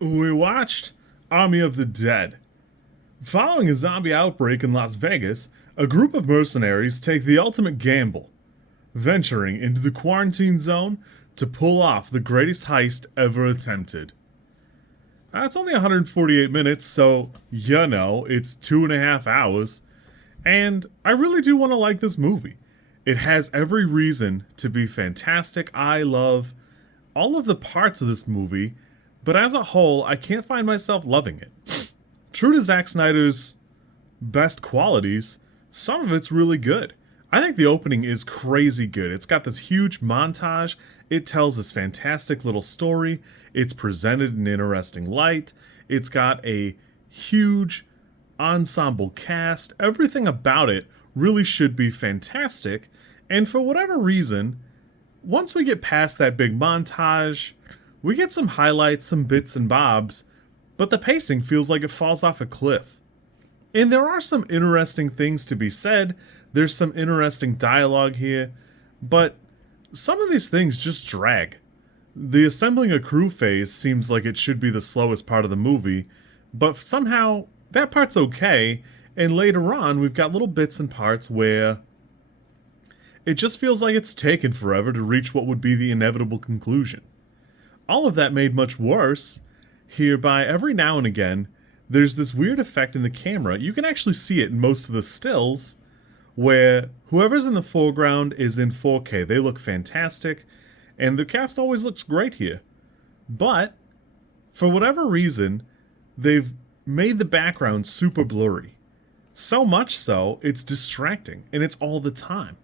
We watched Army of the Dead. Following a zombie outbreak in Las Vegas, a group of mercenaries take the ultimate gamble, venturing into the quarantine zone to pull off the greatest heist ever attempted. It's only 148 minutes, so it's 2.5 hours, and I really do want to like this movie. It has every reason to be fantastic. I love all of the parts of this movie, but as a whole, I can't find myself loving it. True to Zack Snyder's best qualities, some of it's really good. I think the opening is crazy good. It's got this huge montage. It tells this fantastic little story. It's presented in interesting light. It's got a huge ensemble cast. Everything about it really should be fantastic. And for whatever reason, once we get past that big montage, we get some highlights, some bits and bobs, but the pacing feels like it falls off a cliff. And there are some interesting things to be said. There's some interesting dialogue here, but some of these things just drag. The assembling a crew phase seems like it should be the slowest part of the movie, but somehow that part's okay, and later on we've got little bits and parts where it just feels like it's taken forever to reach what would be the inevitable conclusion. All of that made much worse hereby every now and again there's this weird effect in the camera. You can actually see it in most of the stills where whoever's in the foreground is in 4K. They look fantastic, and the cast always looks great here. But, for whatever reason, they've made the background super blurry. So much so, it's distracting, and it's all the time.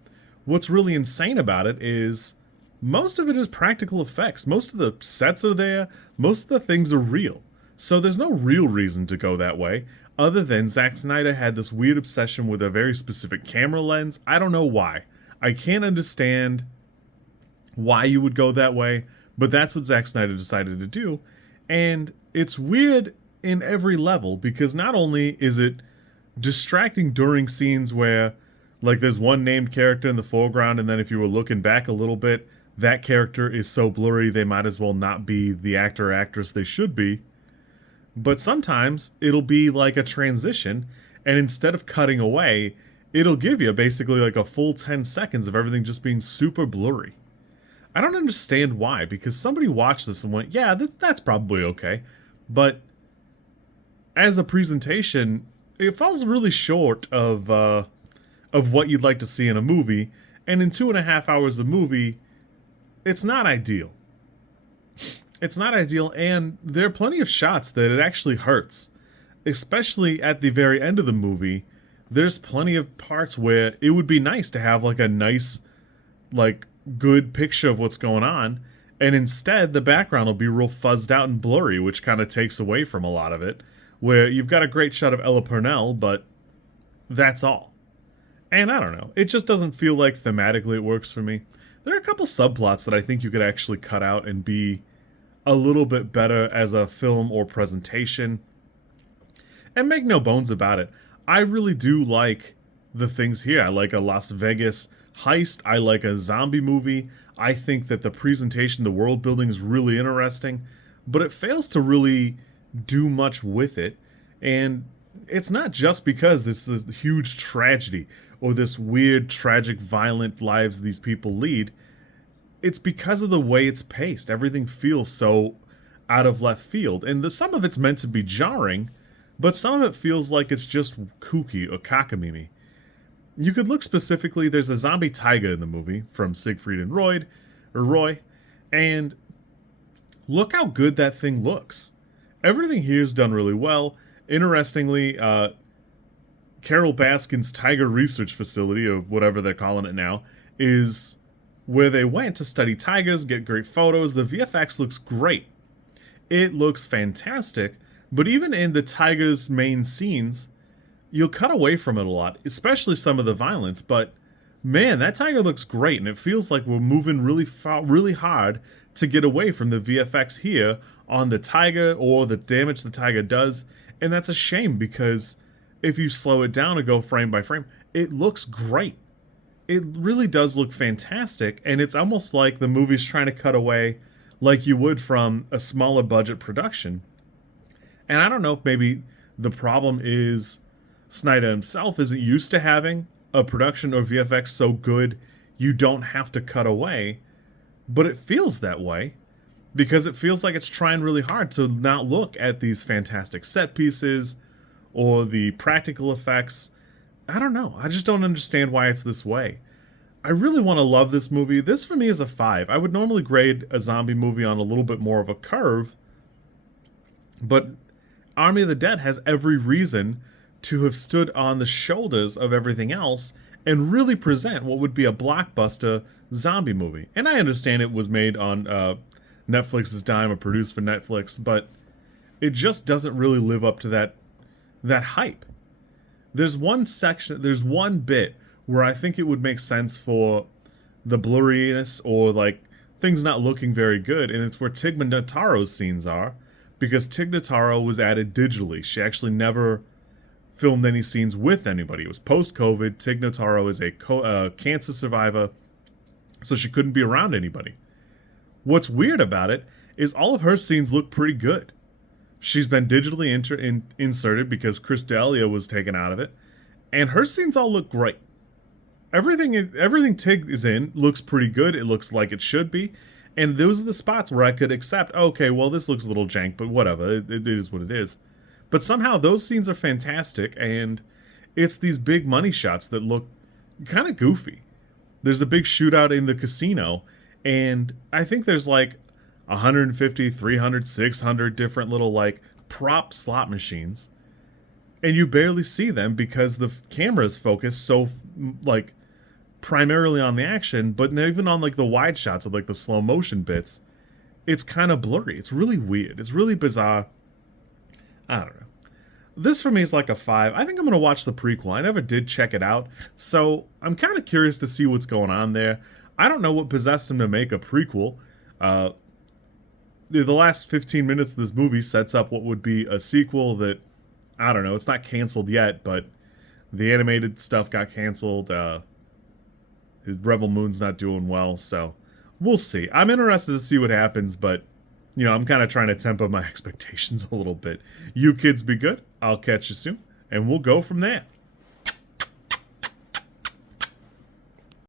What's really insane about it is most of it is practical effects. Most of the sets are there, most of the things are real. So there's no real reason to go that way, other than Zack Snyder had this weird obsession with a very specific camera lens. I don't know why. I can't understand why you would go that way, but that's what Zack Snyder decided to do. And it's weird in every level, because not only is it distracting during scenes where, like, there's one named character in the foreground, and then if you were looking back a little bit, that character is so blurry they might as well not be the actor or actress they should be. But sometimes it'll be like a transition, and instead of cutting away, it'll give you basically like a full 10 seconds of everything just being super blurry. I don't understand why, because somebody watched this and went, yeah, that's probably okay. But as a presentation, it falls really short of what you'd like to see in a movie, and in 2.5 hours of movie, it's not ideal. It's not ideal, and there are plenty of shots that it actually hurts. Especially at the very end of the movie, there's plenty of parts where it would be nice to have like a nice, like, good picture of what's going on, and instead the background will be real fuzzed out and blurry, which kind of takes away from a lot of it, where you've got a great shot of Ella Purnell, but that's all. And I don't know, it just doesn't feel like thematically it works for me. There are a couple subplots that I think you could actually cut out and be a little bit better as a film or presentation. And make no bones about it, I really do like the things here. I like a Las Vegas heist. I like a zombie movie. I think that the presentation, the world building is really interesting, but it fails to really do much with it. And it's not just because this is a huge tragedy or this weird, tragic, violent lives these people lead. It's because of the way it's paced. Everything feels so out of left field. And some of it's meant to be jarring, but some of it feels like it's just kooky or cockamamie. You could look specifically, there's a zombie tiger in the movie from Siegfried and Roy, and look how good that thing looks. Everything here is done really well. Interestingly, Carol Baskin's Tiger Research Facility, or whatever they're calling it now, is where they went to study tigers, get great photos. The VFX looks great. It looks fantastic, but even in the tiger's main scenes, you'll cut away from it a lot, especially some of the violence, but man, that tiger looks great, and it feels like we're moving really far, really hard to get away from the VFX here on the tiger or the damage the tiger does, and that's a shame, because if you slow it down and go frame by frame, it looks great. It really does look fantastic, and it's almost like the movie's trying to cut away like you would from a smaller budget production. And I don't know if maybe the problem is Snyder himself isn't used to having a production or VFX so good you don't have to cut away, but it feels that way because it feels like it's trying really hard to not look at these fantastic set pieces or the practical effects. I don't know. I just don't understand why it's this way. I really want to love this movie. This for me is a 5. I would normally grade a zombie movie on a little bit more of a curve, but Army of the Dead has every reason to have stood on the shoulders of everything else and really present what would be a blockbuster zombie movie. And I understand it was made on Netflix's dime or produced for Netflix, but it just doesn't really live up to that hype. There's one bit where I think it would make sense for the blurriness or like things not looking very good, and it's where Tig Notaro's scenes are, because Tig Notaro was added digitally. She actually never filmed any scenes with anybody. It was post-COVID. Tig Notaro is a cancer survivor, so she couldn't be around anybody. What's weird about it is all of her scenes look pretty good. She's been digitally inserted because Chris D'Elia was taken out of it, and her scenes all look great. Everything Tig is in looks pretty good. It looks like it should be. And those are the spots where I could accept, okay, well, this looks a little jank, but whatever. It is what it is. But somehow those scenes are fantastic, and it's these big money shots that look kind of goofy. There's a big shootout in the casino, and I think there's like 150, 300, 600 different little like prop slot machines. And you barely see them because the camera's focused so like primarily on the action, but even on like the wide shots of like the slow motion bits, it's kind of blurry. It's really weird. It's really bizarre. I don't know. This for me is like a 5. I think I'm going to watch the prequel. I never did check it out, so I'm kind of curious to see what's going on there. I don't know what possessed him to make a prequel. The last 15 minutes of this movie sets up what would be a sequel that, I don't know, it's not canceled yet, but the animated stuff got canceled. His Rebel Moon's not doing well, so we'll see. I'm interested to see what happens, but, you know, I'm kind of trying to temper my expectations a little bit. You kids be good. I'll catch you soon, and we'll go from there.